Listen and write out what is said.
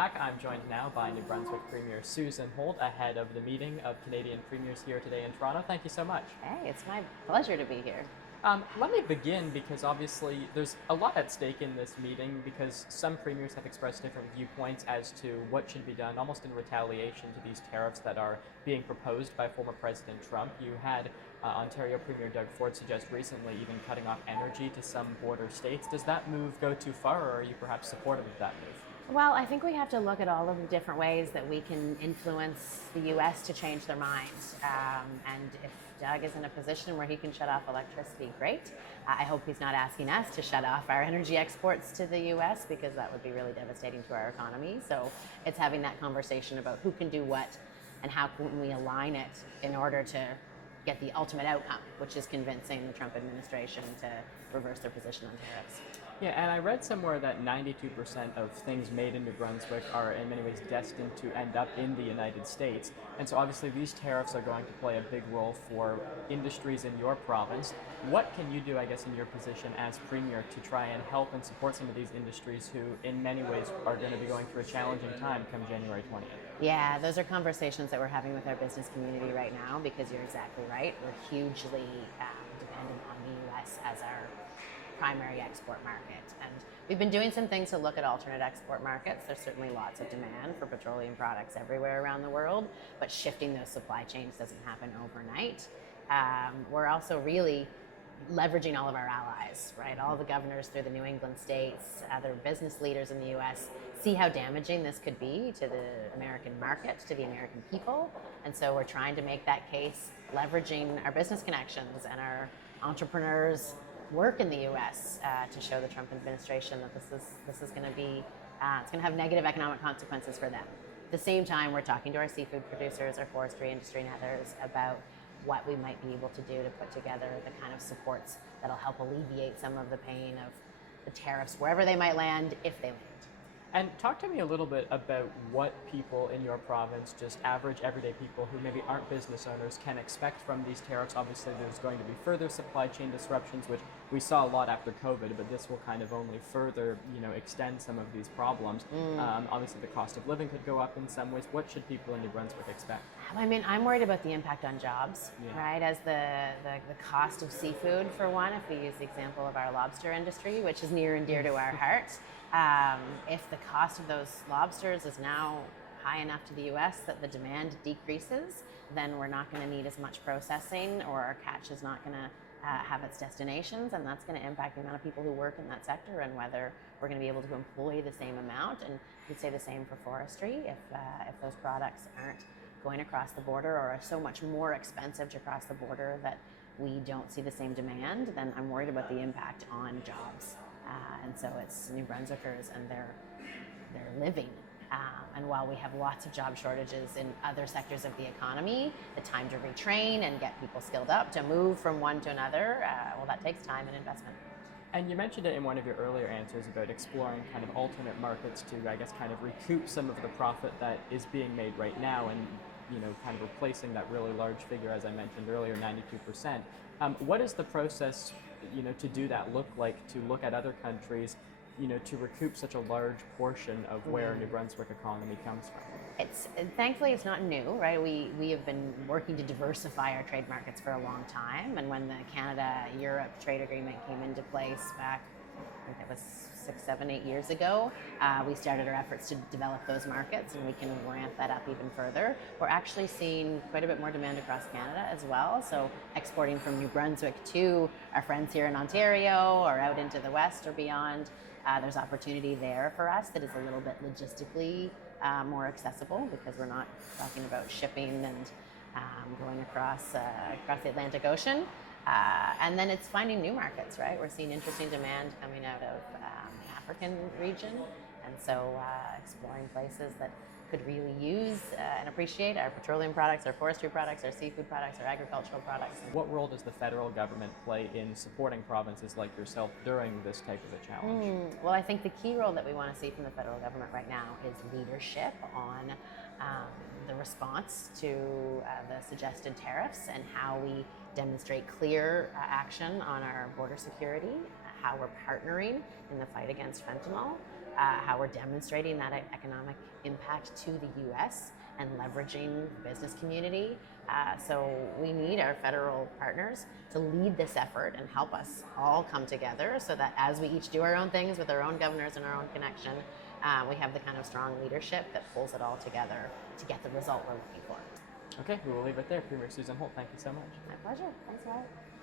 back. I'm joined now by New Brunswick Premier Susan Holt ahead of the meeting of Canadian premiers here today in Toronto. Thank you so much. Hey, it's my pleasure to be here. Let me begin because obviously there's a lot at stake in this meeting because some premiers have expressed different viewpoints as to what should be done, almost in retaliation to these tariffs that are being proposed by former President Trump. You had Ontario Premier Doug Ford suggest recently even cutting off energy to some border states. Does that move go too far, or are you perhaps supportive of that move? Well, I think we have to look at all of the different ways that we can influence the U.S. to change their minds. And if Doug is in a position where he can shut off electricity, great. I hope he's not asking us to shut off our energy exports to the U.S. because that would be really devastating to our economy. So it's having that conversation about who can do what and how can we align it in order to get the ultimate outcome, which is convincing the Trump administration to reverse their position on tariffs. Yeah, and I read somewhere that 92% of things made in New Brunswick are in many ways destined to end up in the United States. And so obviously these tariffs are going to play a big role for industries in your province. What can you do, I guess, in your position as Premier to try and help and support some of these industries who in many ways are going to be going through a challenging time come January 20th? Yeah, those are conversations that we're having with our business community right now because you're exactly right. We're hugely dependent on the U.S. as our primary export market. And we've been doing some things to look at alternate export markets. There's certainly lots of demand for petroleum products everywhere around the world, but shifting those supply chains doesn't happen overnight. We're also really leveraging all of our allies, right? All the governors through the New England states, other business leaders in the U.S. see how damaging this could be to the American market, to the American people. And so we're trying to make that case, leveraging our business connections and our entrepreneurs' work in the U.S. To show the Trump administration that this is going to be it's going to have negative economic consequences for them. At the same time, we're talking to our seafood producers, our forestry industry, and others about what we might be able to do to put together the kind of supports that'll help alleviate some of the pain of the tariffs wherever they might land, if they land. And talk to me a little bit about what people in your province, just average everyday people who maybe aren't business owners, can expect from these tariffs. Obviously, there's going to be further supply chain disruptions, which we saw a lot after COVID, but this will kind of only further, extend some of these problems. Obviously, the cost of living could go up in some ways. What should people in New Brunswick expect? I mean, I'm worried about the impact on jobs, right? As the cost of seafood, for one, if we use the example of our lobster industry, which is near and dear to our hearts. If the cost of those lobsters is now high enough to the U.S. that the demand decreases, then we're not going to need as much processing, or our catch is not going to have its destinations, and that's going to impact the amount of people who work in that sector and whether we're going to be able to employ the same amount. And you'd say the same for forestry. If those products aren't going across the border or are so much more expensive to cross the border that we don't see the same demand, then I'm worried about the impact on jobs. And so it's New Brunswickers and their living. And while we have lots of job shortages in other sectors of the economy, the time to retrain and get people skilled up to move from one to another, well, that takes time and investment. And you mentioned it in one of your earlier answers about exploring kind of alternate markets to, I guess, kind of recoup some of the profit that is being made right now and, kind of replacing that really large figure, as I mentioned earlier, 92%. What is the process, to do that look like, to look at other countries, to recoup such a large portion of where New Brunswick economy comes from? Thankfully, it's not new, right? We have been working to diversify our trade markets for a long time, and when the Canada-Europe trade agreement came into place back, I think it was 6, 7, 8 years ago, we started our efforts to develop those markets, and we can ramp that up even further. We're actually seeing quite a bit more demand across Canada as well, so exporting from New Brunswick to our friends here in Ontario or out into the west or beyond, there's opportunity there for us that is a little bit logistically more accessible because we're not talking about shipping and going across the Atlantic Ocean. And then it's finding new markets, right? We're seeing interesting demand coming out of the African region. And so exploring places that could really use and appreciate our petroleum products, our forestry products, our seafood products, our agricultural products. What role does the federal government play in supporting provinces like yourself during this type of a challenge? Well, I think the key role that we want to see from the federal government right now is leadership on the response to the suggested tariffs and how we demonstrate clear action on our border security, how we're partnering in the fight against fentanyl, how we're demonstrating that economic impact to the U.S. and leveraging the business community. So we need our federal partners to lead this effort and help us all come together so that as we each do our own things with our own governors and our own connection, we have the kind of strong leadership that pulls it all together to get the result we're looking for. Okay, we will leave it there. Premier Susan Holt, thank you so much. My pleasure. Thanks, Wyatt.